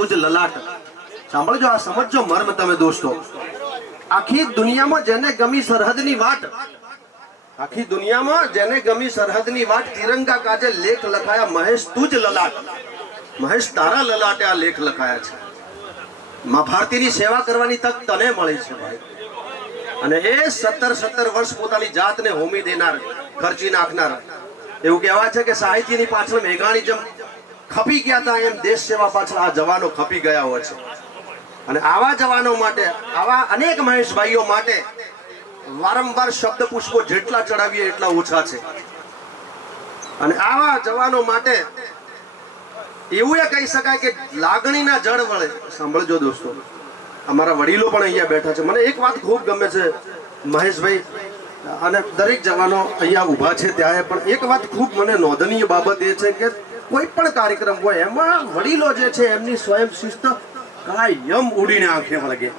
તુજ લલાટ. સાંભળજો, આ સમજો મર્મ તમે દોસ્તો. આખી દુનિયામાં જેને ગમી સરહદની વાટ, આખી દુનિયામાં જેને ગમી સરહદની વાટ, તિરંગા કાજે લેખ લખાયા મહેશ તુજ લલાટ. મહેશ તારા લલાટે આ લેખ લખાયા છે. માં ભારતીની સેવા કરવાની તક તને મળી છે ભાઈ. અને એ 17 વર્ષ પોતાની જાતને હોમી દેનાર, ખર્ચી નાખનાર. એવું કહેવાય છે કે સાહિત્યની પાછળ મેઘાણી જેમ ખપી ગયા હતા, એમ દેશ સેવા પાછળ આ જવાનો ખપી ગયા હોય છે. અને આવા જવાનો માટે, આવા અનેક મહેશભાઈઓ માટે વારંવાર શબ્દ પુષ્પો જેટલા ચડાવીએ એટલા ઓછા છે. અને આવા જવાનો માટે એવું એ કહી શકાય કે લાગણીના જળ વળે. સાંભળજો દોસ્તો, અમારા વડીલો પણ અહીંયા બેઠા છે. મને એક વાત ખૂબ ગમે છે મહેશભાઈ, અને દરેક જવાનો અહીંયા ઊભા છે ત્યાં પણ એક વાત ખૂબ મને નોંધનીય બાબત એ છે કે કોઈ પણ કાર્યક્રમ હોય એમાં વડીલો જે છે એમની સ્વયં શિસ્ત કાયમ ઉડીને આંખે વળગે.